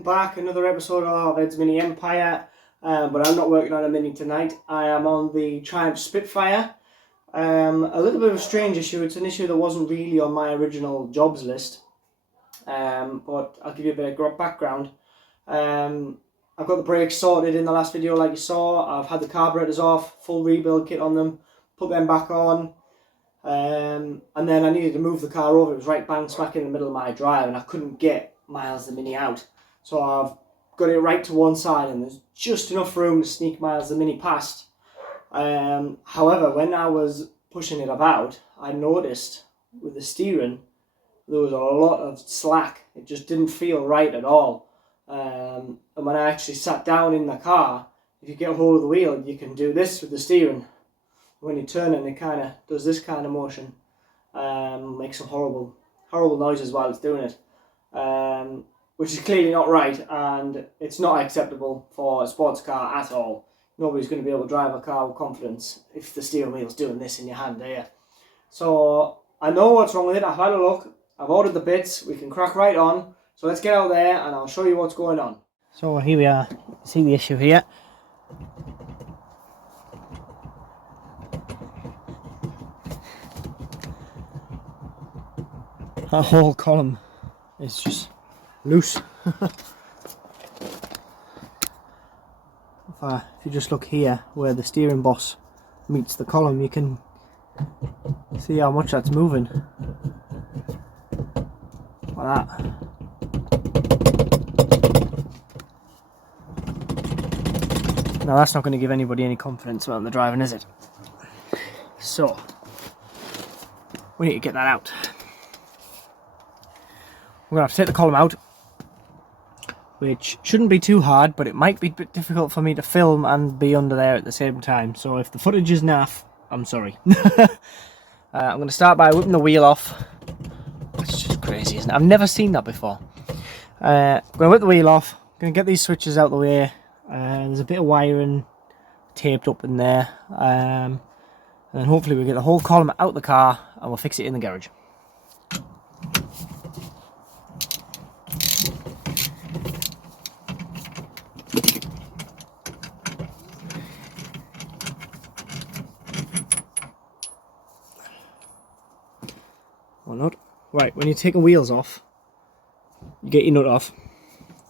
welcome back. Another episode of Ed's Mini Empire, but I'm not working on a Mini tonight. I am on the Triumph Spitfire. A little bit of a strange issue. It's an issue that wasn't really on my original jobs list, but I'll give you a bit of background. I've got the brakes sorted in the last video like you saw. I've had the carburetors off, full rebuild kit on them, put them back on. And then I needed to move the car over. It was right bang smack in the middle of my drive and I couldn't get Miles the Mini out. So I've got it right to one side and there's just enough room to sneak Miles the Mini past. However, when I was pushing it about, I noticed with the steering there was a lot of slack. It just didn't feel right at all. And when I actually sat down in the car, if you get hold of the wheel, you can do this with the steering. When you turn it, it kind of does this kind of motion, makes some horrible noises while it's doing it, which is clearly not right, and it's not acceptable for a sports car at all. Nobody's going to be able to drive a car with confidence if the steering wheel's doing this in your hand there. So I know what's wrong with it. I've had a look. I've ordered the bits. We can crack right on. So let's get out there and I'll show you what's going on. So here we are. See the issue here. That whole column is just loose. If you just look here where the steering boss meets the column, you can see how much that's moving. Like that. Now that's not going to give anybody any confidence while they're driving, is it? So we need to get that out. We're going to have to take the column out, which shouldn't be too hard, but it might be a bit difficult for me to film and be under there at the same time. So if the footage is naff, I'm sorry. I'm going to start by whipping the wheel off. It's just crazy, isn't it? I've never seen that before. I'm going to whip the wheel off. I'm going to get these switches out of the way. There's a bit of wiring taped up in there. And then hopefully we'll get the whole column out the car and we'll fix it in the garage. Or not. Right, when you take the wheels off, you get your nut off.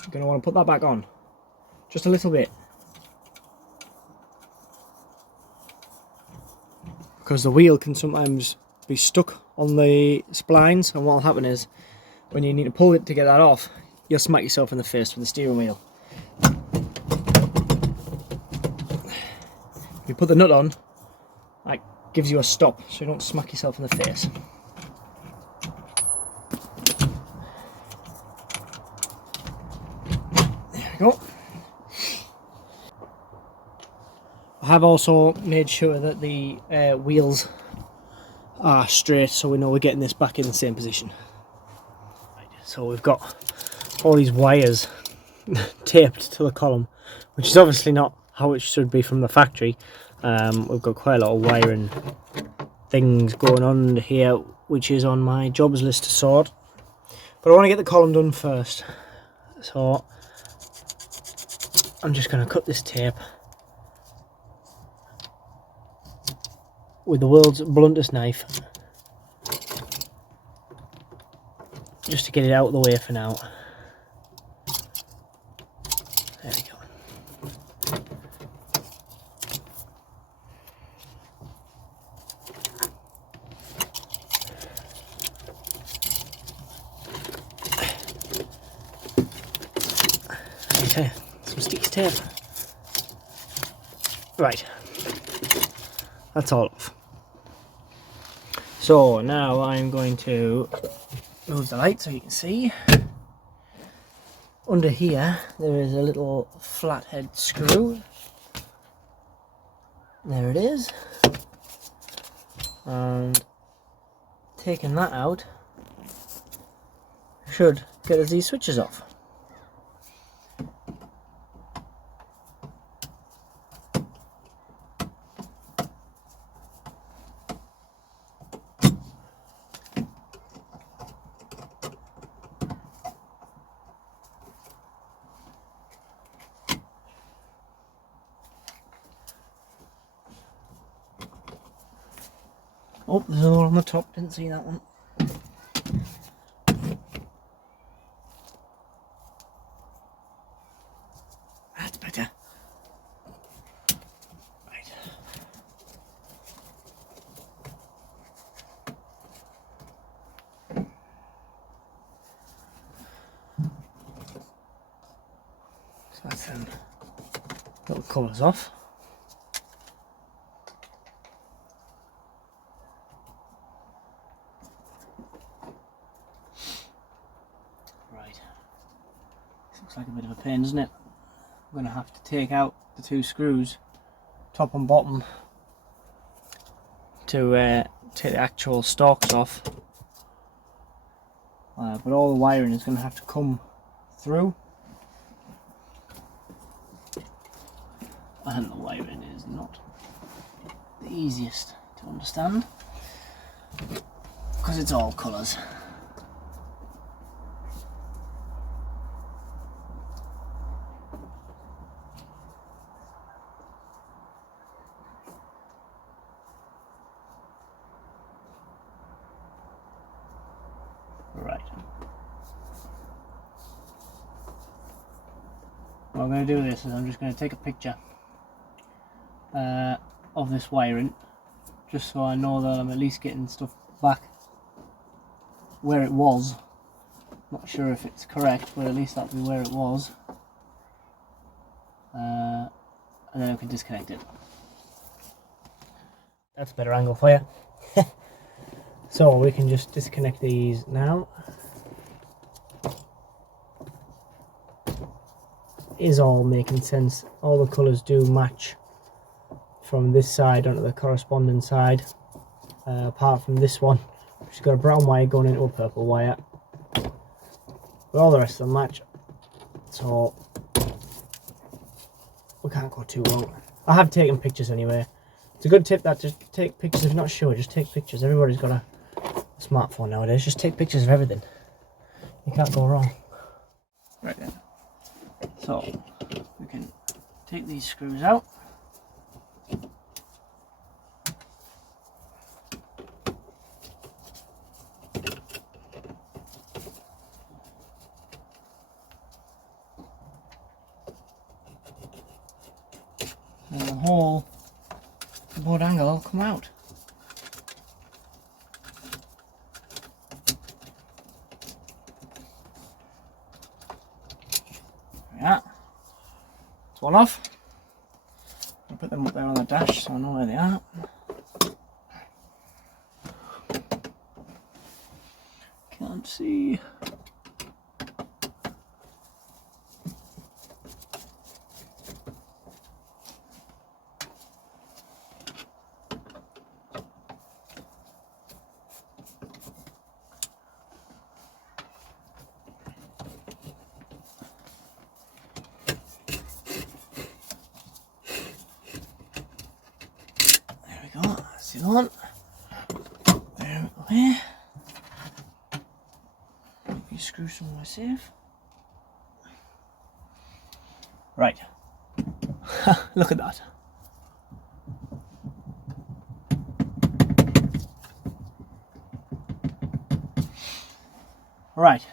You're going to want to put that back on. Just a little bit. Because the wheel can sometimes be stuck on the splines, and what will happen is, when you need to pull it to get that off, you'll smack yourself in the face with the steering wheel. If you put the nut on, that gives you a stop, so you don't smack yourself in the face. Go. I have also made sure that the wheels are straight, so we know we're getting this back in the same position. Right, so we've got all these wires taped to the column, which is obviously not how it should be from the factory. We've got quite a lot of wiring things going on here, which is on my jobs list to sort. But I want to get the column done first, so I'm just going to cut this tape with the world's bluntest knife, just to get it out of the way for now. There we go. Okay, some sticky tape. Right, that's all off. So now I'm going to move the light so you can see. Under here there is a little flathead screw. There it is. And taking that out should get us these switches off. Oh, there's another one on the top, didn't see that one. That's better. Right. So that's them little colours off. Right. This looks like a bit of a pain, doesn't it? I'm going to have to take out the two screws, top and bottom, to take the actual stalks off. But all the wiring is going to have to come through. And the wiring is not the easiest to understand because it's all colours. Right. What I'm going to do with this is I'm just going to take a picture of this wiring, just so I know that I'm at least getting stuff back where it was. Not sure if it's correct, but at least that'll be where it was, and then I can disconnect it. That's a better angle for you. So we can just disconnect these now. Is all making sense. All the colours do match from this side onto the corresponding side, apart from this one, which has got a brown wire going into a purple wire, but all the rest of them match, so we can't go too wrong. I have taken pictures anyway. It's a good tip that just take pictures. If you're not sure, just take pictures. Everybody's got a smartphone nowadays. Just take pictures of everything. You can't go wrong. Right then. So we can take these screws out. And the whole board angle will come out. Yeah, it's one off. I'll put them up there on the dash so I know where they are. Can't see. That's the other one. There we go here. You screw somewhere safe. Right. Look at that. Right.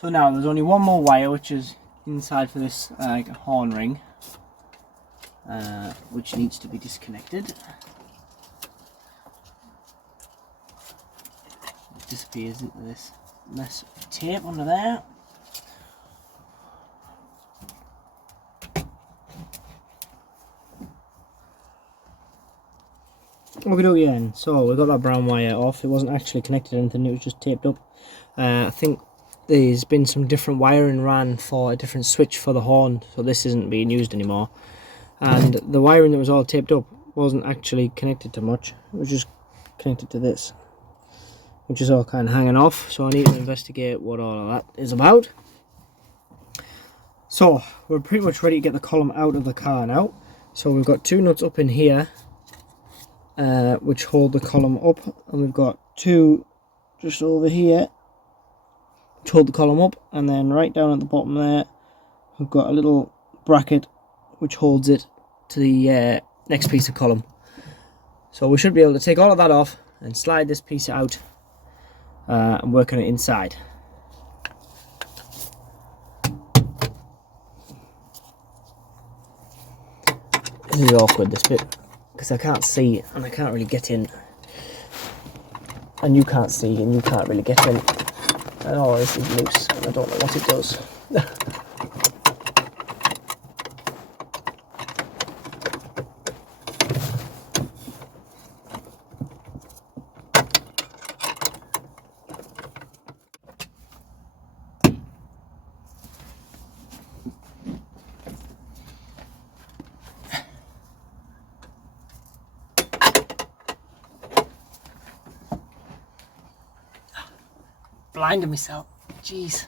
So now there's only one more wire which is inside for this horn ring. Which needs to be disconnected. It disappears into this mess of tape under there. Okay, again. So we got that brown wire off. It wasn't actually connected to anything, it was just taped up. I think there's been some different wiring ran for a different switch for the horn, so this isn't being used anymore. And the wiring that was all taped up wasn't actually connected to much. It was just connected to this, which is all kind of hanging off. So I need to investigate what all of that is about. So we're pretty much ready to get the column out of the car now. So we've got two nuts up in here, which hold the column up, and we've got two just over here which hold the column up, and then right down at the bottom there we've got a little bracket which holds it to the next piece of column. So we should be able to take all of that off and slide this piece out and work on it inside. This is awkward, this bit, because I can't see and I can't really get in. And you can't see and you can't really get in. And all this is loose and I don't know what it does. Blinded myself. Jeez.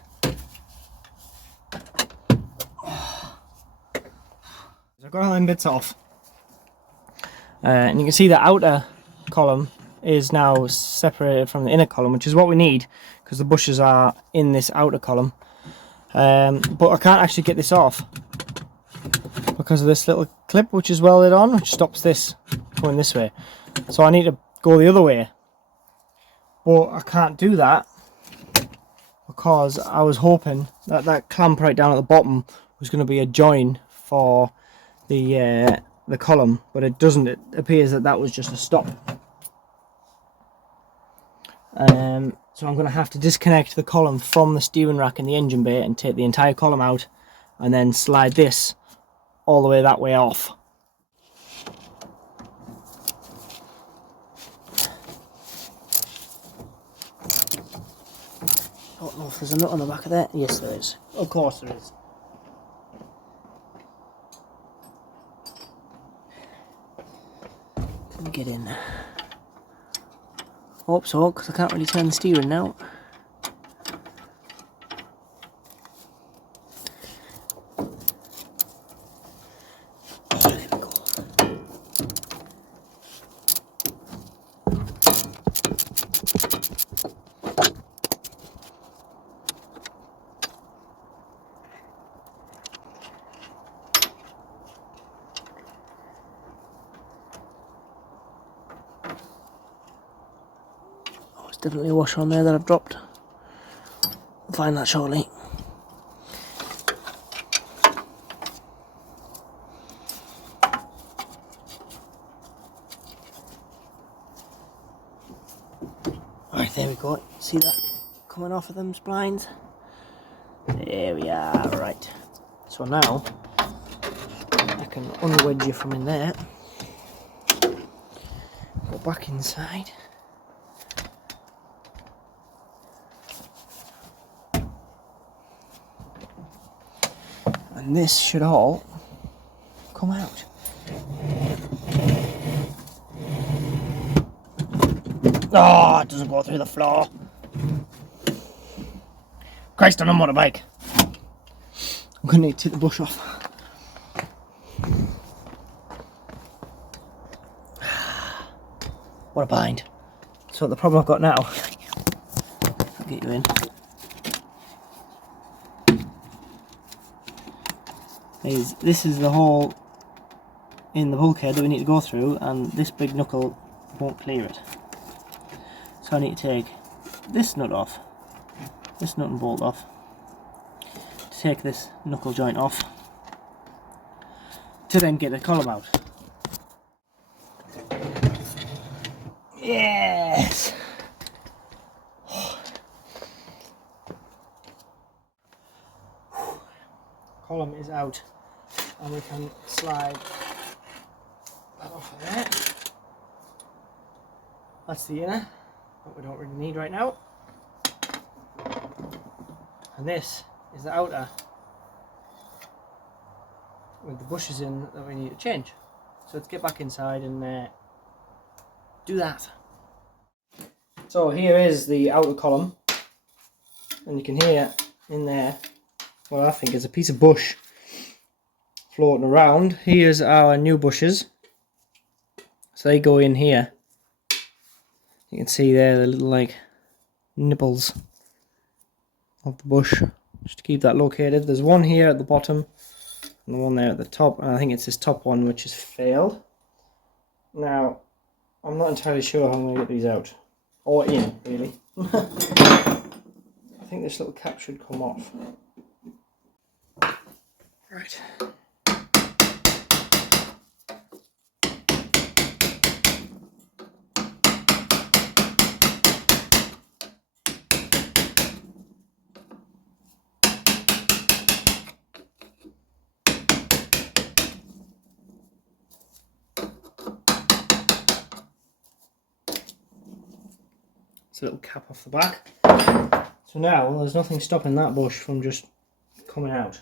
Oh. I've got all them bits off. And you can see the outer column is now separated from the inner column, which is what we need because the bushes are in this outer column. But I can't actually get this off because of this little clip which is welded on, which stops this going this way. So I need to go the other way. But I can't do that because I was hoping that that clamp right down at the bottom was going to be a join for the column, but it doesn't. It appears that that was just a stop. So I'm going to have to disconnect the column from the steering rack in the engine bay and take the entire column out and then slide this all the way that way off. I don't know if there's a nut on the back of that. Yes, there is. Of course there is. Can we get in? Hope so, because I can't really turn the steering now. There we go. Definitely a washer on there that I've dropped. I'll find that shortly. Right, there we go. See that coming off of them splines? There we are, right. So now I can unwedge you from in there. Go back inside. And this should all come out. Oh, it doesn't go through the floor. Christ on a motorbike. I'm going to need to take the bush off. What a bind. So the problem I've got now, I'll get you in, is this is the hole in the bulkhead that we need to go through, and this big knuckle won't clear it. So I need to take this nut off, this nut and bolt off, to take this knuckle joint off, to then get the column out. Yes! Column is out, and we can slide that off of there. That's the inner, but we don't really need right now. And this is the outer, with the bushes in that we need to change. So let's get back inside and do that. So here is the outer column, and you can hear in there what I think is a piece of bush floating around. Here's our new bushes, so they go in here. You can see there the little like nipples of the bush, just to keep that located. There's one here at the bottom and the one there at the top, and I think it's this top one which has failed. Now I'm not entirely sure how I'm going to get these out. Or in, really. I think this little cap should come off. Right. A little cap off the back. So now there's nothing stopping that bush from just coming out.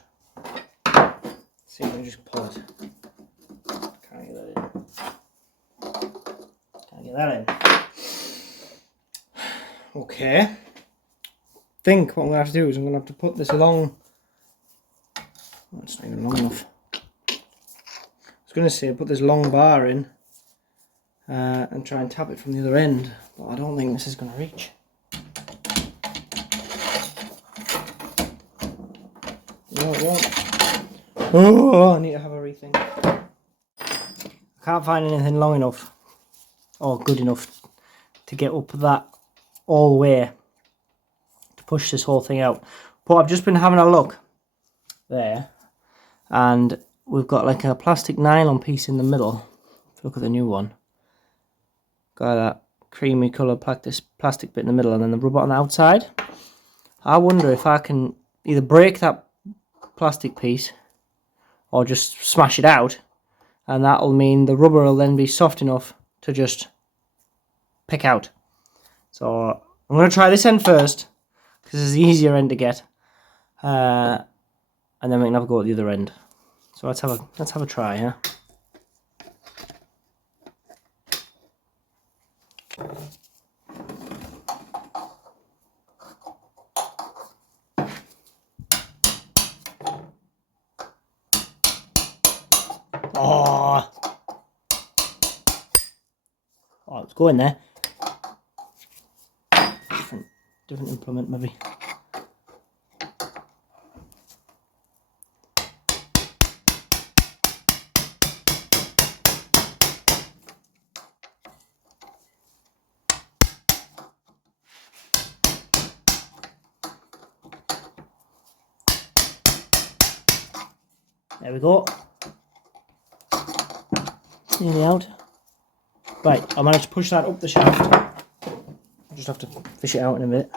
Let's see if I can just pull it. Can't get that in. Can't get that in. Okay. I think what I'm gonna have to do is I'm gonna have to put this along. Oh, it's not even long enough. I was gonna say put this long bar in. And try and tap it from the other end, but I don't think this is going to reach. No, it won't. Oh, I need to have a rethink. I can't find anything long enough or good enough to get up that all the way to push this whole thing out. But I've just been having a look there, and we've got like a plastic nylon piece in the middle. If you look at the new one. Got that creamy colour plastic bit in the middle and then the rubber on the outside. I wonder if I can either break that plastic piece or just smash it out, and that'll mean the rubber will then be soft enough to just pick out. So I'm going to try this end first because it's the easier end to get, and then we can have a go at the other end. So let's have a try, yeah. Oh, it's going there. Different implement maybe. There we go. Nearly out. Right, I managed to push that up the shaft. I'll just have to fish it out in a bit.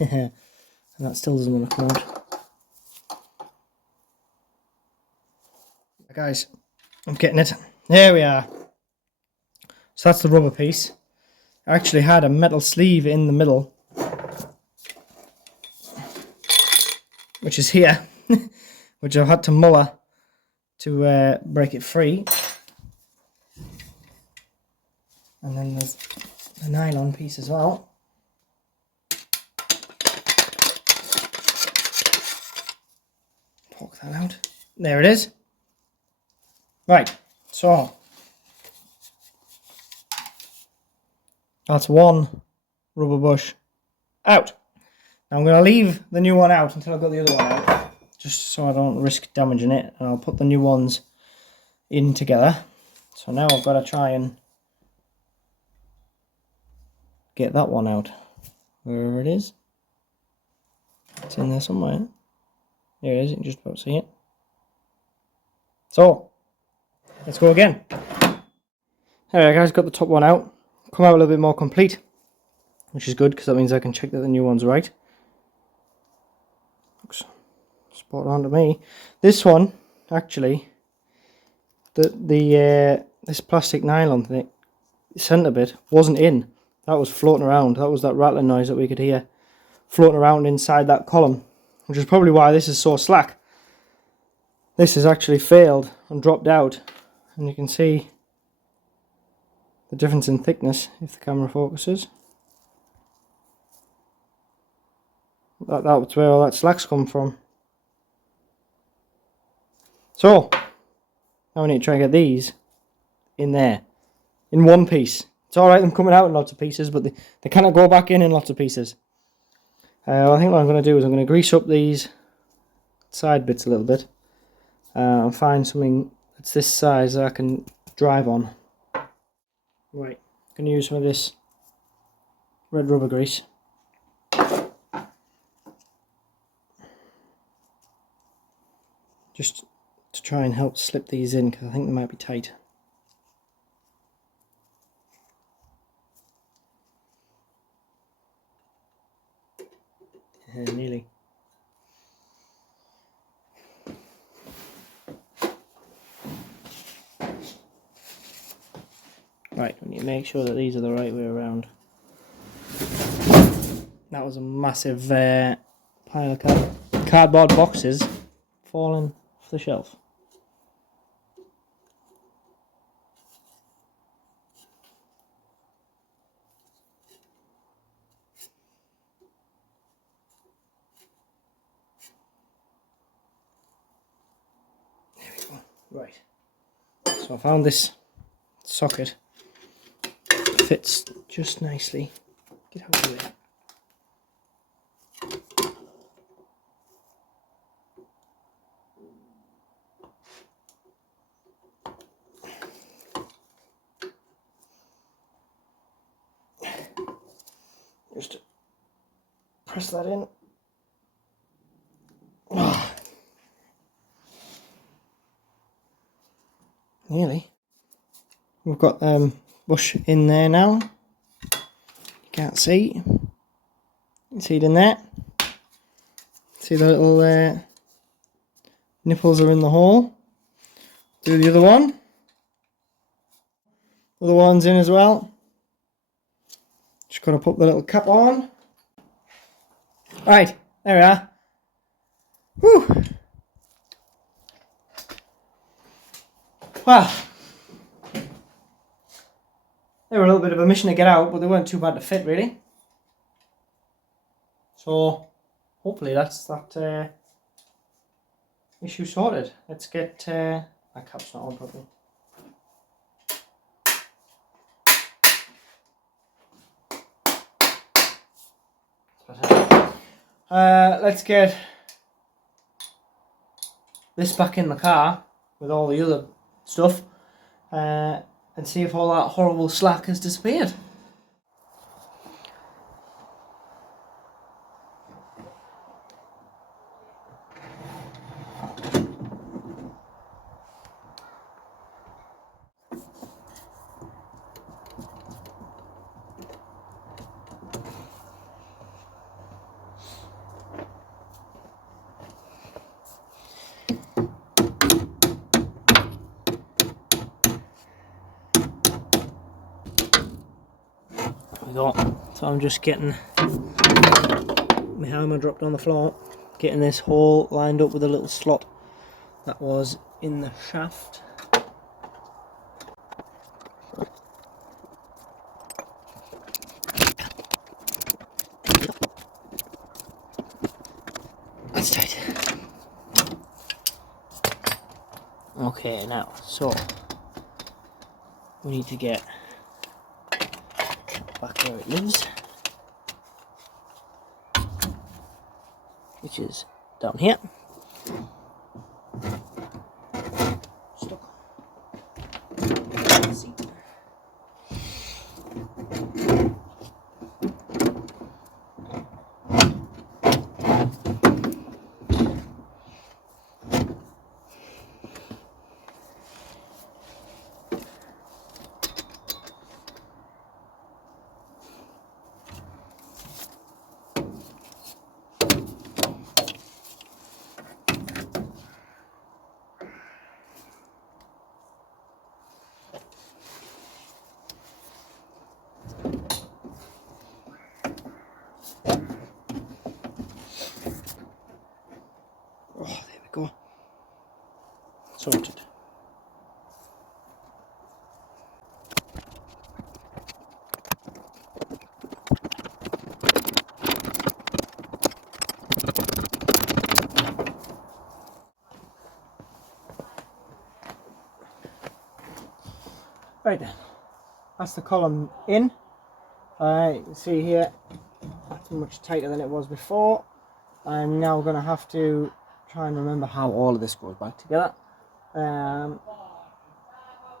And that still doesn't want to come out. Guys, I'm getting it. There we are. So that's the rubber piece. I actually had a metal sleeve in the middle, which is here, which I've had to muller to break it free. And then there's the nylon piece as well. Poke that out. There it is. Right, so that's one rubber bush out. Now I'm going to leave the new one out until I've got the other one out, just so I don't risk damaging it, and I'll put the new ones in together. So now I've got to try and get that one out, wherever it is. It's in there somewhere. There it is, you can just about see it. So, let's go again. Alright guys, got the top one out. Come out a little bit more complete, which is good because that means I can check that the new one's right. Looks spot on to me. This one, actually, this plastic nylon thing, centre bit, wasn't in. That was floating around. That was that rattling noise that we could hear floating around inside that column, which is probably why this is so slack. This has actually failed and dropped out, and you can see the difference in thickness if the camera focuses. That's where all that slack's come from. So now we need to try and get these in there in one piece. It's alright them coming out in lots of pieces, but they cannot go back in lots of pieces. I think what I'm going to do is I'm going to grease up these side bits a little bit and find something that's this size that I can drive on. Right, I'm going to use some of this red rubber grease. Just to try and help slip these in, because I think they might be tight. Nearly. Right, we need to make sure that these are the right way around. That was a massive pile of cardboard boxes falling off the shelf. There we go. Right. So I found this socket. Fits just nicely. Get out of the way. Just press that in. Oh. Nearly. We've got bush in there now. You can't see. You can see it in there. See the little nipples are in the hole. Do the other one. Other one's in as well. Just gonna put the little cap on. Right, there we are. Whew. Well, they were a little bit of a mission to get out, but they weren't too bad to fit, really. So, hopefully that's that issue sorted. Let's get that cap's not on properly. Let's get this back in the car with all the other stuff and see if all that horrible slack has disappeared. So I'm just getting my hammer dropped on the floor, getting this hole lined up with a little slot that was in the shaft. That's tight. Okay, now, so we need to get back where it lives, which is down here. Stuck. See. Go. Sorted. Right then, that's the column in. You can see here, that's much tighter than it was before. I'm now going to have to try and remember how all of this goes back together.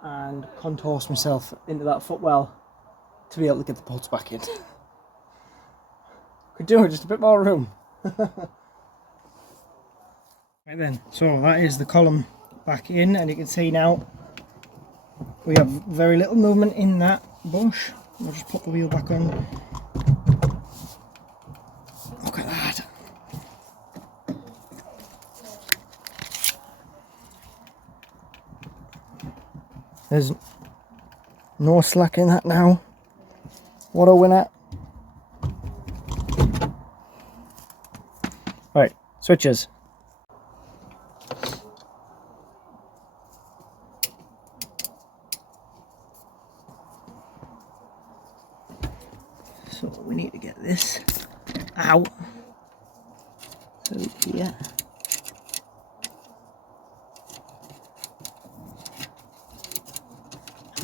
and contorse myself into that footwell to be able to get the bolts back in. Could do it, just a bit more room. Right then, so that is the column back in, and you can see now we have very little movement in that bush. I'll just put the wheel back on. Look at that. There's no slack in that now. What a winner. Right, switches. So we need to get this out. So here.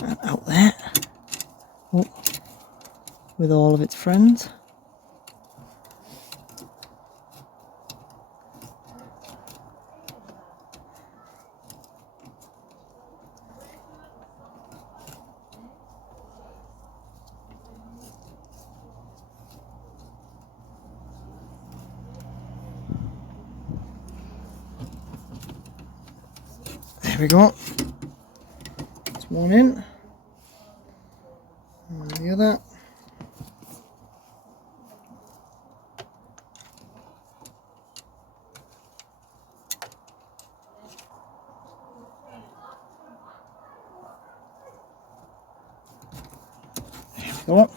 And out there. Oh, with all of its friends. There we go. That's one in. And the other. There we go.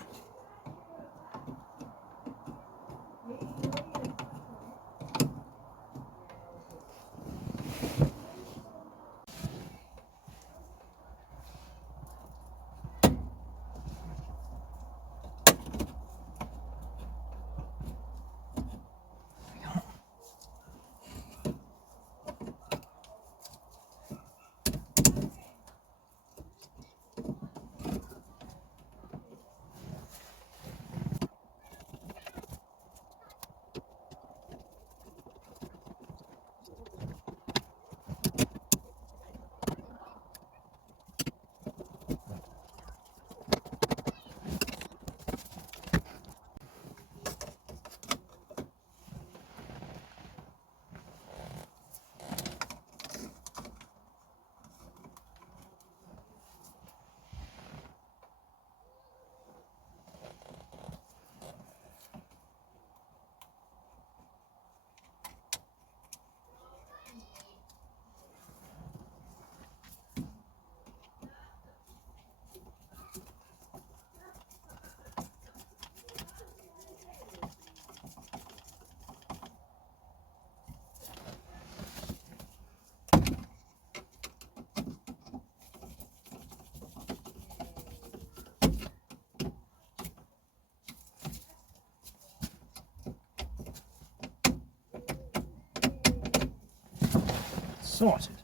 Sorted.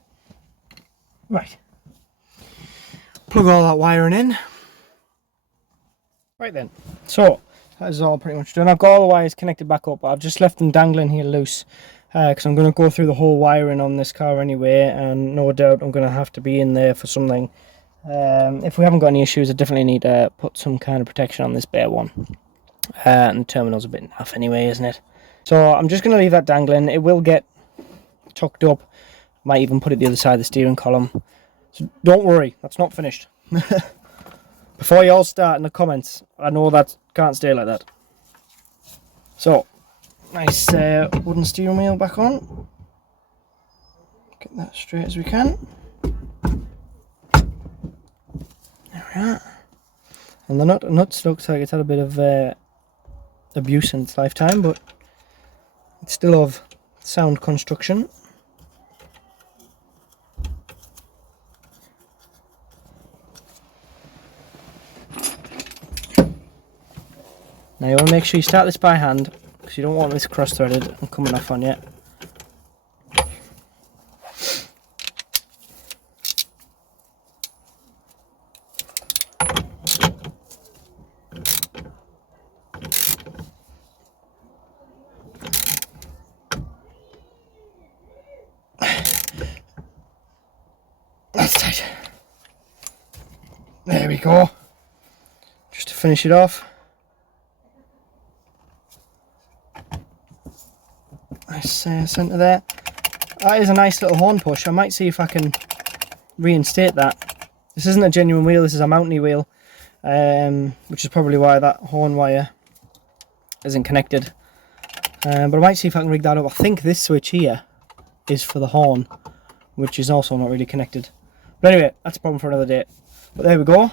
Right. Plug all that wiring in. Right then. So that is all pretty much done. I've got all the wires connected back up, but I've just left them dangling here loose because I'm going to go through the whole wiring on this car anyway, and no doubt I'm going to have to be in there for something. If we haven't got any issues, I definitely need to put some kind of protection on this bare one. And the terminal's a bit naff anyway, isn't it? So I'm just going to leave that dangling. It will get tucked up. Might even put it the other side of the steering column. So don't worry, that's not finished. Before you all start in the comments, I know that can't stay like that. So, nice wooden steering wheel back on. Get that straight as we can. There we are. And the nuts looks like it's had a bit of abuse in its lifetime, but it's still of sound construction. Now you want to make sure you start this by hand, because you don't want this cross-threaded and coming off on you. That's tight. we go. Just to finish it off. Nice centre there. That is a nice little horn push. I might see if I can reinstate that. This isn't a genuine wheel, this is a Mountie wheel, which is probably why that horn wire isn't connected. But I might see if I can rig that up. I think this switch here is for the horn, which is also not really connected. But anyway, that's a problem for another day. But there we go.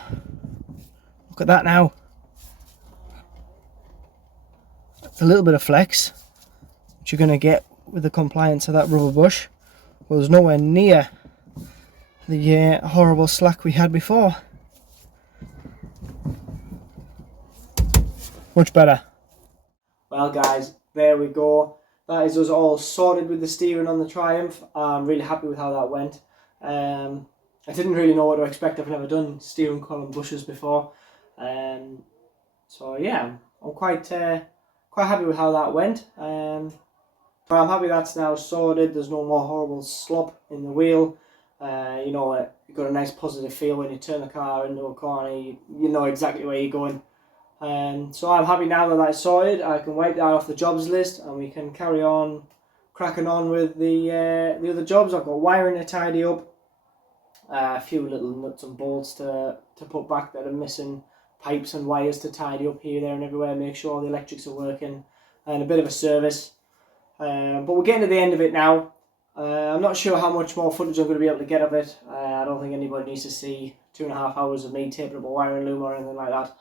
Look at that now. A little bit of flex, which you're going to get with the compliance of that rubber bush. Well, there's nowhere near the horrible slack we had before. Much better. Well guys, there we go. That is us all sorted with the steering on the Triumph. I'm really happy with how that went. I didn't really know what to expect. I've never done steering column bushes before. So yeah, I'm quite happy with how that went. But I'm happy that's now sorted. There's no more horrible slop in the wheel. You know, you've got a nice positive feel when you turn the car into a corner. You know exactly where you're going. So I'm happy now that that's sorted. I can wipe that off the jobs list and we can carry on cracking on with the other jobs. I've got wiring to tidy up, a few little nuts and bolts to put back that are missing, pipes and wires to tidy up here, there and everywhere, make sure all the electrics are working, and a bit of a service. But we're getting to the end of it now. I'm not sure how much more footage I'm going to be able to get of it. I don't think anybody needs to see 2.5 hours of me taping up a wiring loom or anything like that.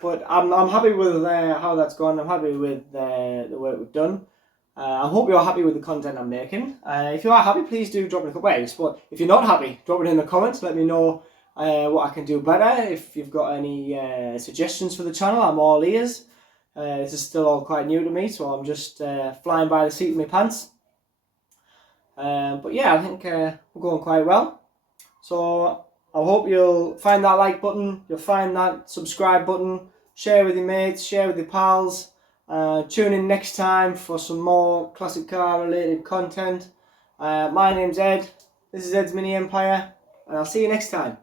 But I'm happy with how that's gone. I'm happy with the work we've done. I hope you're happy with the content I'm making. If you are happy, please do drop it in the comments. But if you're not happy, drop it in the comments. Let me know what I can do better. If you've got any suggestions for the channel, I'm all ears. This is still all quite new to me, so I'm just flying by the seat of my pants. But yeah, I think we're going quite well. So I hope you'll find that like button, you'll find that subscribe button, share with your mates, share with your pals. Tune in next time for some more classic car related content. My name's Ed, this is Ed's Mini Empire, and I'll see you next time.